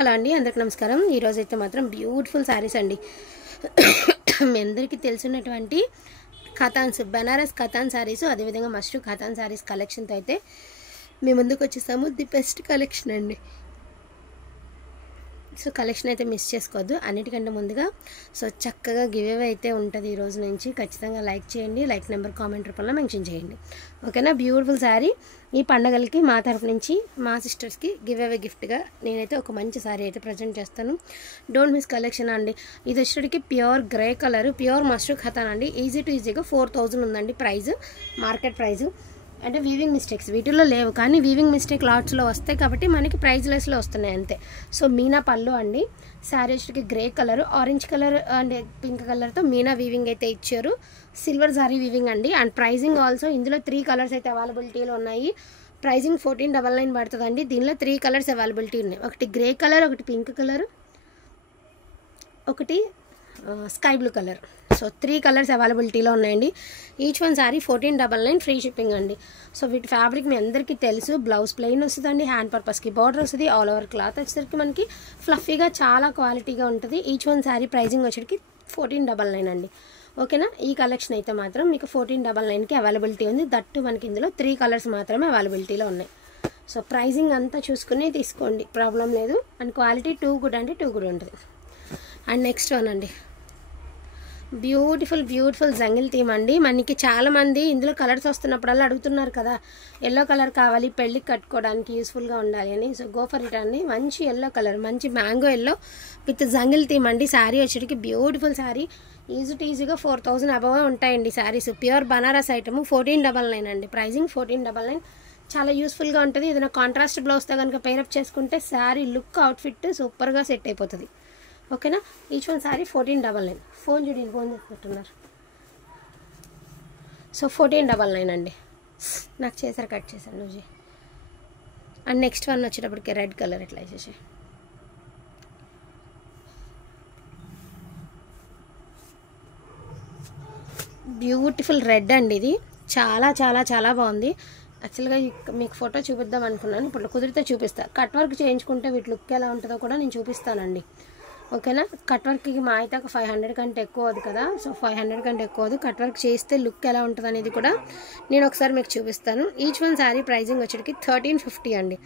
Hello అండి, అందరికి నమస్కారం. ఈరోజు అయితే మాత్రం బ్యూటిఫుల్ శారీస్ అండి. మీ అందరికీ తెలిసినటువంటి ఖతాన్స్, బనారస్ ఖతాన్ శారీస్, అదేవిధంగా మష్రూ ఖతాన్ శారీస్ కలెక్షన్తో అయితే మీ ముందుకు వచ్చేసాము. ది బెస్ట్ కలెక్షన్ అండి. సో కలెక్షన్ అయితే మిస్ చేసుకోవద్దు. అన్నిటికంటే ముందుగా సో చక్కగా గివ్ అవే అయితే ఉంటుంది ఈ రోజు నుంచి. ఖచ్చితంగా లైక్ చేయండి, లైక్ నెంబర్ కామెంట్ రూపంలో మెన్షన్ చేయండి. ఓకేనా? బ్యూటిఫుల్ శారీ. ఈ పండగలకి మా తరఫు నుంచి మా సిస్టర్స్కి గివ్ అవే గిఫ్ట్గా నేనైతే ఒక మంచి శారీ అయితే ప్రజెంట్ చేస్తాను. డోంట్ మిస్ కలెక్షన్ అండి. ఇది వచ్చేటికి pure grey colour, pure mashru katan అండి. ఈజీగా 4000 ఉందండి ప్రైస్, మార్కెట్ ప్రైజు. అంటే వీవింగ్ మిస్టేక్స్ వీటిల్లో లేవు, కానీ వీవింగ్ మిస్టేక్ లాట్స్లో వస్తాయి కాబట్టి మనకి ప్రైజ్ లెస్లో వస్తున్నాయి అంతే. సో మీనా పళ్ళు అండి. శారీ వచ్చేటికి grey colour, orange colour and pink కలర్తో మీనా వీవింగ్ అయితే ఇచ్చారు. సిల్వర్ జారీ వీవింగ్ అండి. అండ్ ప్రైజింగ్ ఆల్సో ఇందులో 3 కలర్స్ అయితే అవైలబిలిటీలో ఉన్నాయి. ప్రైజింగ్ 1499 పడుతుందండి. దీనిలో 3 కలర్స్ అవైలబిలిటీ ఉన్నాయి. ఒకటి గ్రే కలర్, ఒకటి పింక్ కలర్, ఒకటి sky blue colour. So 3 colours అవైలబిలిటీలో ఉన్నాయండి. Each one sari 1499, free shipping అండి. సో వీటి ఫ్యాబ్రిక్ మీ అందరికీ తెలుసు. బ్లౌజ్ ప్లెయిన్ వస్తుందండి, హ్యాండ్ పర్పస్కి బార్డర్ వస్తుంది. ఆల్ ఓవర్ క్లాత్ వచ్చేసరికి మనకి ఫ్లఫీగా చాలా క్వాలిటీగా ఉంటుంది. ఈచ్ వన్ శారీ ప్రైజింగ్ వచ్చేటికి 1499 అండి. ఓకేనా? ఈ కలెక్షన్ అయితే మాత్రం మీకు 1499కి అవైలబిలిటీ ఉంది. దట్టు మనకి ఇందులో 3 కలర్స్ మాత్రమే అవైలబిలిటీలో ఉన్నాయి. సో ప్రైజింగ్ అంతా చూసుకుని తీసుకోండి, ప్రాబ్లం లేదు. అండ్ క్వాలిటీ టూ గుడ్ అంటే టూ గుడ్ ఉంటుంది. అండ్ నెక్స్ట్ వన్ అండి, బ్యూటిఫుల్ జంగిల్ థీమ్ అండి. మనకి చాలామంది ఇందులో కలర్స్ వస్తున్నప్పుడల్లా అడుగుతున్నారు కదా, ఎల్లో కలర్ కావాలి పెళ్ళికి కట్టుకోవడానికి యూస్ఫుల్గా ఉండాలి అని. సో గో ఫర్ ఇట్ అండి. మంచి ఎల్లో కలర్, మంచి mango yellow with jungle theme అండి. Sari వచ్చేటికి beautiful sari. ఈజీగా 4000 అబవ్ ఉంటాయండి శారీస్. ప్యూర్ బనారస్ ఐటమ్ 1499 అండి. ప్రైజింగ్ 1499. చాలా యూస్ఫుల్గా ఉంటుంది. ఏదైనా కాంట్రాస్ట్ బ్లౌజ్తో కనుక పేరప్ చేసుకుంటే శారీ లుక్, అవుట్ఫిట్ సూపర్గా సెట్ అయిపోతుంది. ఓకేనా? Each one sari 1499. ఫోన్ చూడండి, ఫోన్ చేస్తున్నారు. సో 1499 అండి. నాకు చేశారు, కట్ చేశాను నువ్వు. అండ్ నెక్స్ట్ వన్ వచ్చేటప్పటికి రెడ్ కలర్ ఎట్లా వేసేసి, బ్యూటిఫుల్ రెడ్ అండి. ఇది చాలా బాగుంది. యాక్చువల్గా మీకు ఫోటో చూపిద్దాం అనుకున్నాను, ఇప్పుడు కుదిరితే చూపిస్తాను. కట్ వర్క్ చేయించుకుంటే వీటి లుక్ ఎలా ఉంటుందో కూడా నేను చూపిస్తానండి. ఓకేనా? కట్ వర్క్కి మా అయితే ఒక 500 కంటే ఎక్కువ అది కదా. సో 500 కంటే ఎక్కువ కట్ వర్క్ చేస్తే లుక్ ఎలా ఉంటుంది అనేది కూడా నేను ఒకసారి మీకు చూపిస్తాను. ఈచ్ వన్ శారీ ప్రైజింగ్ వచ్చేటికి 1350 అండి.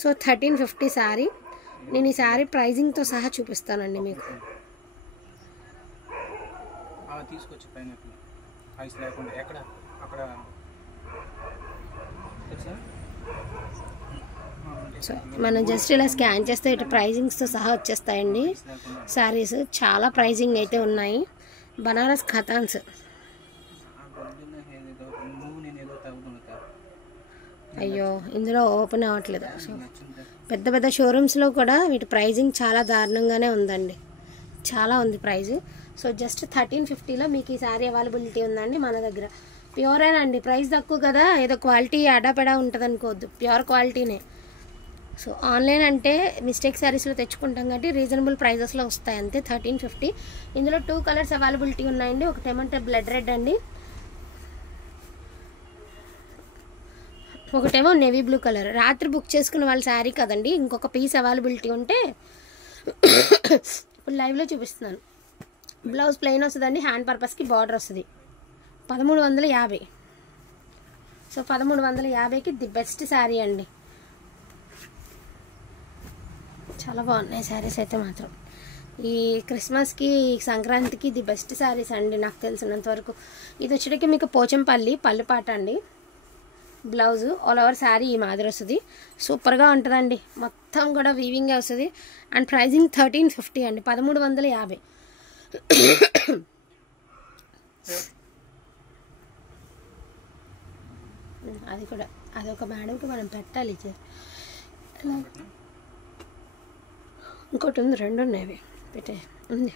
సో 1350 శారీ. నేను ఈ శారీ ప్రైజింగ్తో సహా చూపిస్తానండి మీకు. సో మనం జస్ట్ ఇలా స్కాన్ చేస్తే ఇటు ప్రైజింగ్స్తో సహా వచ్చేస్తాయండి శారీస్. చాలా ప్రైజింగ్ అయితే ఉన్నాయి. బనారస్ ఖతాన్స్. అయ్యో, ఇందులో ఓపెన్ అవ్వట్లేదు. సో పెద్ద షోరూమ్స్లో కూడా వీటి ప్రైజింగ్ చాలా దారుణంగానే ఉందండి. చాలా ఉంది ప్రైజ్. సో జస్ట్ 1350లో మీకు ఈ శారీ అవైలబిలిటీ ఉందండి మన దగ్గర. ప్యూరేనండి, ప్రైస్ తక్కువ కదా, ఏదో క్వాలిటీ అడాపెడా ఉంటుంది అనుకోవద్దు, ప్యూర్ క్వాలిటీనే. సో ఆన్లైన్ అంటే మిస్టేక్ శారీస్లో తెచ్చుకుంటాం కాబట్టి రీజనబుల్ ప్రైజెస్లో వస్తాయి అంతే. 1350. ఇందులో 2 కలర్స్ అవైలబిలిటీ ఉన్నాయండి. ఒకటి ఏమంటే బ్లడ్ రెడ్ అండి, ఒకటేమో నేవీ బ్లూ కలర్. రాత్రి బుక్ చేసుకున్న వాళ్ళ శారీ కదండి, ఇంకొక పీస్ అవైలబిలిటీ ఉంటే ఇప్పుడు లైవ్లో చూపిస్తున్నాను. బ్లౌజ్ ప్లెయిన్ వస్తుందండి, హ్యాండ్ పర్పస్కి బార్డర్ వస్తుంది. 1350. సో 1350కి ది బెస్ట్ శారీ అండి. చాలా బాగున్నాయి శారీస్ అయితే మాత్రం. ఈ క్రిస్మస్కి, సంక్రాంతికి ది బెస్ట్ శారీస్ అండి నాకు తెలిసినంత వరకు. ఇది వచ్చేటికి మీకు పోచంపల్లి పళ్ళుపాట అండి. బ్లౌజు ఆల్ ఓవర్ శారీ ఈ మాదిరి వస్తుంది. సూపర్గా ఉంటుందండి. మొత్తం కూడా వీవింగే వస్తుంది. అండ్ ప్రైజింగ్ 1350 అండి. 1350. అది కూడా అదొక మేడంకి మనం పెట్టాలి. ఇంకోటి ఉంది, 2 ఉన్నాయి పెట్టే ఉంది.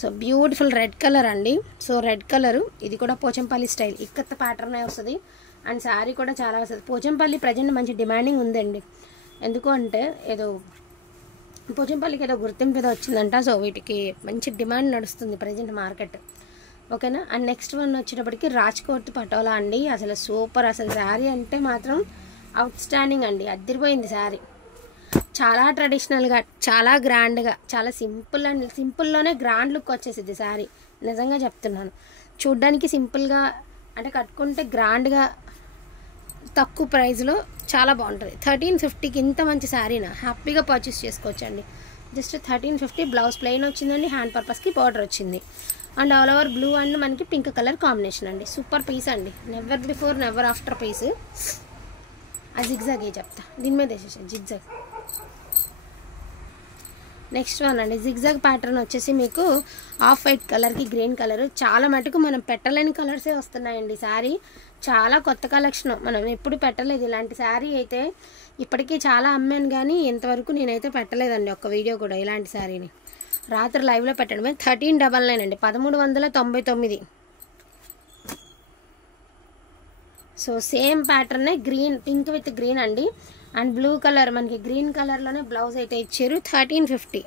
సో బ్యూటిఫుల్ రెడ్ కలర్ అండి. సో రెడ్ కలరు, ఇది కూడా పోచంపల్లి స్టైల్ ఇక్కత్త ప్యాటర్న్ వస్తుంది. అండ్ శారీ కూడా చాలా వస్తుంది. పోచంపల్లి ప్రజెంట్ మంచి డిమాండింగ్ ఉందండి. ఎందుకు అంటే ఏదో పోచంపల్లికి ఏదో గుర్తింపు ఏదో వచ్చిందంట. సో వీటికి మంచి డిమాండ్ నడుస్తుంది ప్రజెంట్ మార్కెట్. ఓకేనా? అండ్ నెక్స్ట్ వన్ వచ్చేటప్పటికి రాజ్కోట్ పటోలా అండి. అసలు సూపర్. అసలు శారీ అంటే మాత్రం అవుట్ స్టాండింగ్ అండి, అదిరిపోయింది శారీ. చాలా ట్రెడిషనల్గా, చాలా గ్రాండ్గా, చాలా సింపుల్ అండ్ సింపుల్లోనే గ్రాండ్ లుక్ వచ్చేసింది శారీ. నిజంగా చెప్తున్నాను, చూడ్డానికి సింపుల్గా అంటే కట్టుకుంటే గ్రాండ్గా తక్కువ ప్రైస్లో చాలా బాగుంటుంది. 1350కి ఇంత మంచి శారీనా హ్యాపీగా పర్చేస్ చేసుకోవచ్చండి. జస్ట్ 1350. బ్లౌజ్ ప్లెయిన్ వచ్చిందండి, హ్యాండ్ పర్పస్కి బార్డర్ వచ్చింది and all over blue and మనకి పింక్ కలర్ కాంబినేషన్ అండి. సూపర్ పీస్ అండి, never before never after piece. ఆ జిగ్జాగ్ ఏ చెప్తా, దీని మీద వేసేసాను జిగ్జాగ్. నెక్స్ట్ వన్ అండి, జిగ్జాగ్ ప్యాటర్న్ వచ్చేసి మీకు ఆఫ్ వైట్ కలర్కి గ్రీన్ కలర్. చాలా మటుకు మనం పెట్టలేని కలర్సే వస్తున్నాయండి. శారీ చాలా కొత్త కలెక్షన్, మనం ఎప్పుడు పెట్టలేదు ఇలాంటి శారీ అయితే. ఇప్పటికీ చాలా అమ్మాను కానీ ఇంతవరకు నేనైతే పెట్టలేదండి ఒక్క వీడియో కూడా ఇలాంటి శారీని. రాత్రి లైవ్లో పెట్టడమే. 1399 అండి, 1399. సో సేమ్ ప్యాటర్నే గ్రీన్, పింక్ విత్ గ్రీన్ అండి అండ్ బ్లూ కలర్, మనకి గ్రీన్ కలర్లోనే బ్లౌజ్ అయితే ఇచ్చారు. 1350.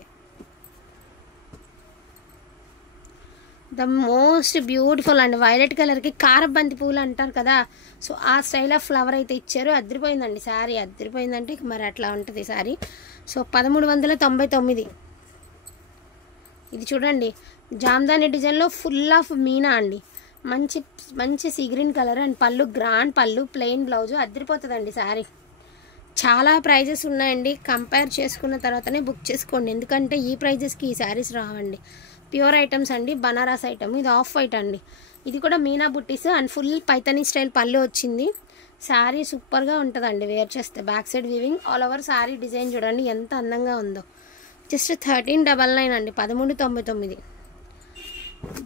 The most beautiful and violet కలర్కి కారబంతి పూలు అంటారు కదా, సో ఆ స్టైల్ ఆఫ్ ఫ్లవర్ అయితే ఇచ్చారు. అదిరిపోయిందండి శారీ, అదిరిపోయిందంటే మరి అట్లా ఉంటుంది శారీ. సో 1399. ఇది చూడండి, జామ్దాని డిజైన్లో ఫుల్ ఆఫ్ మీనా అండి, మంచి మంచి సీ గ్రీన్ కలర్ అండ్ పళ్ళు గ్రాండ్ పళ్ళు, ప్లెయిన్ బ్లౌజ్. అదిరిపోతుందండి శారీ. చాలా ప్రైజెస్ ఉన్నాయండి, కంపేర్ చేసుకున్న తర్వాతనే బుక్ చేసుకోండి, ఎందుకంటే ఈ ప్రైజెస్కి ఈ శారీస్ రావండి. ప్యూర్ ఐటమ్స్ అండి, బనారస్ ఐటమ్. ఇది ఆఫ్ వైట్ అండి, ఇది కూడా meena buttis and full Paithani style పళ్ళు వచ్చింది. శారీ సూపర్గా ఉంటుందండి వేర్ చేస్తే. Back side weaving, all over sari design చూడండి ఎంత అందంగా ఉందో. జస్ట్ 1399 అండి, 1399.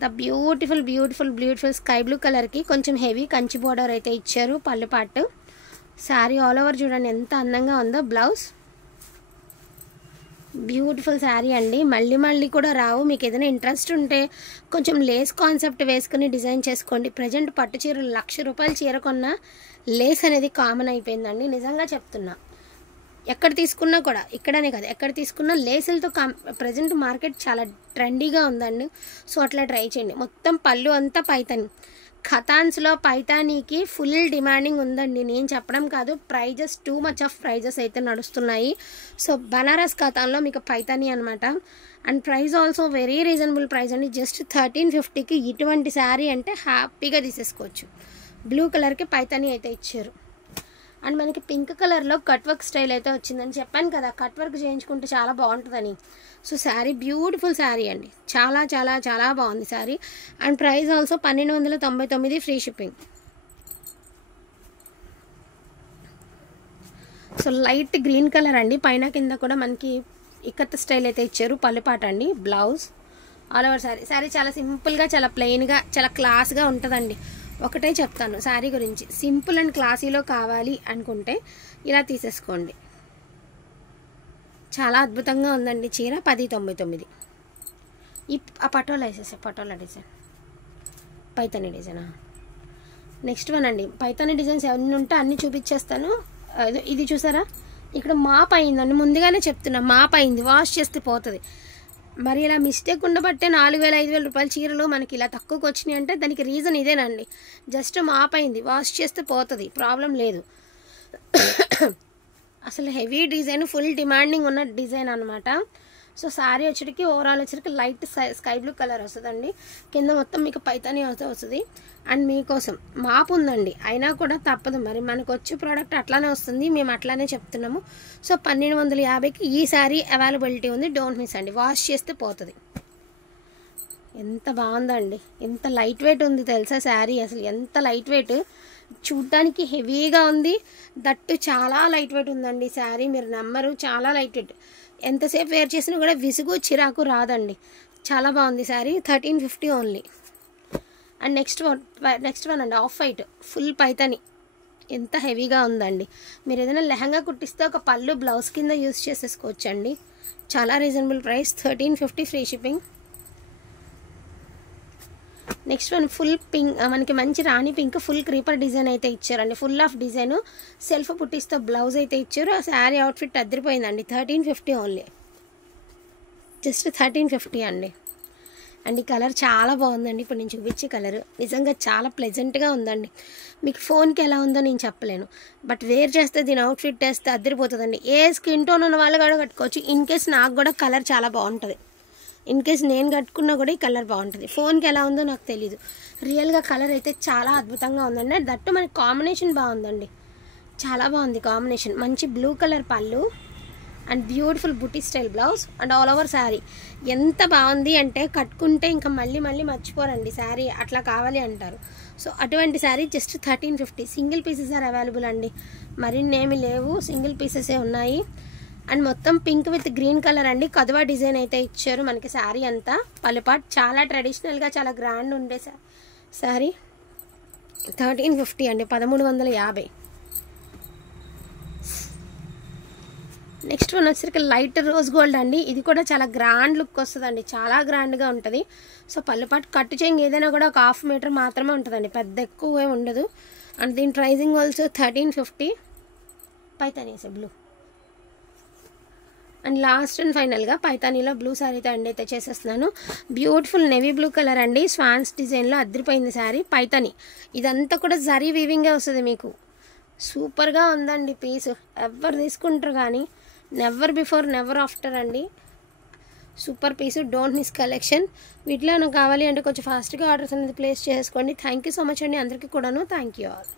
The beautiful beautiful beautiful sky blue కలర్కి కొంచెం హెవీ కంచి బోర్డర్ అయితే ఇచ్చారు పళ్ళు పాటు. శారీ ఆల్ ఓవర్ చూడండి ఎంత అందంగా ఉందో. బ్లౌజ్ బ్యూటిఫుల్ శారీ అండి, మళ్ళీ మళ్ళీ కూడా రావు. మీకు ఏదైనా ఇంట్రెస్ట్ ఉంటే కొంచెం లేస్ కాన్సెప్ట్ వేసుకుని డిజైన్ చేసుకోండి. ప్రజెంట్ పట్టు చీరలు 1,00,000 రూపాయలు చీర కొన్నా లేస్ అనేది కామన్ అయిపోయిందండి, నిజంగా చెప్తున్నా. ఎక్కడ తీసుకున్నా కూడా, ఇక్కడనే కదా ఎక్కడ తీసుకున్నా లేసులతో ప్రజెంట్ మార్కెట్ చాలా ట్రెండీగా ఉందండి. సో అట్లా ట్రై చేయండి. మొత్తం పళ్ళు అంతా పైతాని, ఖతాన్స్లో పైతానీకి ఫుల్ డిమాండింగ్ ఉందండి, నేను చెప్పడం కాదు. Prices too much of prices అయితే నడుస్తున్నాయి. సో బనారస్ ఖతాన్లో మీకు పైతానీ అనమాట. And price also very reasonable price అండి, జస్ట్ 1350కి ఇటువంటి శారీ అంటే హ్యాపీగా తీసేసుకోవచ్చు. బ్లూ కలర్కి పైతానీ అయితే ఇచ్చారు అండ్ మనకి పింక్ కలర్లో కట్ వర్క్ స్టైల్ అయితే వచ్చిందని చెప్పాను కదా, కట్ వర్క్ చేయించుకుంటే చాలా బాగుంటుందని. సో శారీ బ్యూటిఫుల్ శారీ అండి, చాలా చాలా చాలా బాగుంది sari. And price also 1299, free shipping. So light green colour అండి, పైన కింద కూడా మనకి ఇక్కత్ స్టైల్ అయితే ఇచ్చారు. పళ్ళుపాట అండి, blouse all over sari. Sari చాలా సింపుల్గా, చాలా ప్లెయిన్గా, చాలా క్లాస్గా ఉంటుందండి. ఒకటే చెప్తాను శారీ గురించి, సింపుల్ అండ్ క్లాసీలో కావాలి అనుకుంటే ఇలా తీసేసుకోండి. చాలా అద్భుతంగా ఉందండి చీర. 1099. ఆ పటోలా వేసేసా, పటోలా డిజైన్, పైతానీ డిజైనా. నెక్స్ట్ వన్ అండి, పైతానీ డిజైన్స్ ఎన్ని ఉంటే అన్నీ చూపించేస్తాను. ఇది చూసారా, ఇక్కడ మాప్ అయిందండి, ముందుగానే చెప్తున్నా మాప్ అయింది, వాష్ చేస్తే పోతుంది. మరి ఇలా మిస్టేక్ ఉండబట్టే 4000, 5000 రూపాయల చీరలు మనకి ఇలా తక్కువకి వచ్చినాయి అంటే దానికి రీజన్ ఇదేనండి. జస్ట్ మాప్ అయింది, వాష్ చేస్తే పోతుంది, ప్రాబ్లం లేదు. అసలు హెవీ డిజైన్, ఫుల్ డిమాండింగ్ ఉన్న డిజైన్ అనమాట. సో శారీ వచ్చేటికి ఓవరాల్ వచ్చేటికి లైట్ స్కై బ్లూ కలర్ వస్తుందండి, కింద మొత్తం మీకు పైతానీ అయితే వస్తుంది. అండ్ మీకోసం మాపు ఉందండి, అయినా కూడా తప్పదు, మరి మనకు వచ్చే ప్రోడక్ట్ అట్లానే వస్తుంది, మేము అట్లానే చెప్తున్నాము. సో 1250కి ఈ శారీ అవైలబిలిటీ ఉంది, డోంట్ మిస్ అండి, వాష్ చేస్తే పోతుంది. ఎంత బాగుందండి, ఎంత లైట్ వెయిట్ ఉంది తెలుసా శారీ, అసలు ఎంత లైట్ వెయిట్, చూడ్డానికి హెవీగా ఉంది, దట్టు చాలా లైట్ వెయిట్ ఉందండి శారీ, మీరు నమ్మరు, చాలా లైట్ వెయిట్. ఎంతసేపు వేర్ చేసినా కూడా విసుగు చిరాకు రాదండి, చాలా బాగుంది sari. 1350 only. And next one అండి, ఆఫ్ వైట్ ఫుల్ పైతాని, ఎంత హెవీగా ఉందండి. మీరు ఏదైనా లెహంగా కుట్టిస్తే ఒక పళ్ళు బ్లౌజ్ కింద యూస్ చేసేసుకోవచ్చు అండి, చాలా reasonable price. 1350, free shipping. Next one full pink, మనకి మంచి rani pink full creeper design అయితే ఇచ్చారండి, ఫుల్ ఆఫ్ డిజైన్, సెల్ఫ్ పుట్టిస్తో బ్లౌజ్ అయితే ఇచ్చారు. ఆ శారీ అవుట్ఫిట్ అదిరిపోయిందండి. 1350 ఓన్లీ, జస్ట్ 1350 అండి. అండ్ ఈ కలర్ చాలా బాగుందండి. ఇప్పుడు నేను చూపించే కలర్ నిజంగా చాలా ప్లెజెంట్గా ఉందండి. మీకు ఫోన్కి ఎలా ఉందో నేను చెప్పలేను, బట్ వేర్ చేస్తే దీని అవుట్ఫిట్ వేస్తే అద్దరిపోతుందండి. ఏ స్కిన్ టోన్ ఉన్న వాళ్ళు కూడా కట్టుకోవచ్చు. ఇన్ కేస్ నాకు కూడా కలర్ చాలా బాగుంటుంది. ఇన్ కేస్ నేను కట్టుకున్నా కూడా ఈ కలర్ బాగుంటుంది. ఫోన్కి ఎలా ఉందో నాకు తెలీదు. రియల్గా కలర్ అయితే చాలా అద్భుతంగా ఉందండి. దట్టు మనకి కాంబినేషన్ బాగుందండి, చాలా బాగుంది కాంబినేషన్. మంచి బ్లూ కలర్ పళ్ళు and beautiful buti style blouse and all over sari. ఎంత బాగుంది అంటే కట్టుకుంటే ఇంకా మళ్ళీ మళ్ళీ మర్చిపోరండి శారీ, అట్లా కావాలి అంటారు. సో అటువంటి sari just 1350. Single pieces are available అండి, మరిన్ని ఏమి లేవు, సింగిల్ పీసెసే ఉన్నాయి. అండ్ మొత్తం పింక్ విత్ గ్రీన్ కలర్ అండి. కదువా డిజైన్ అయితే ఇచ్చారు మనకి శారీ అంతా. పలుపాట్ చాలా ట్రెడిషనల్గా చాలా గ్రాండ్ ఉండే శారీ. 1350 అండి, 1350. నెక్స్ట్ వన్ వచ్చేసరికి లైట్ రోజ్ గోల్డ్ అండి. ఇది కూడా చాలా గ్రాండ్ లుక్ వస్తుందండి, చాలా గ్రాండ్గా ఉంటుంది. సో పళ్ళుపాటు కట్టు చెంగు ఏదైనా కూడా ఒక 1/2 మీటర్ మాత్రమే ఉంటుందండి, పెద్ద ఎక్కువ ఏమి ఉండదు. అండ్ దీని pricing also 1350. Paithanis blue. And last and ఫైనల్గా పైతానీలో బ్లూ శారీతో అండి అయితే చేసేస్తున్నాను. బ్యూటిఫుల్ నెవీ బ్లూ కలర్ అండి, స్వాన్స్ డిజైన్లో అద్దరిపోయింది శారీ. పైతానీ ఇదంతా కూడా జరీ వీవింగే వస్తుంది మీకు. సూపర్గా ఉందండి పీస్. ఎవరు తీసుకుంటారు కానీ నెవర్ బిఫోర్ నెవర్ ఆఫ్టర్ అండి. Super piece, don't miss collection. వీటిలో నాకు కావాలి అంటే కొంచెం ఫాస్ట్గా ఆర్డర్స్ అనేది ప్లేస్ చేసుకోండి. థ్యాంక్ యూ సో మచ్ అండి అందరికీ కూడాను. Thank you all.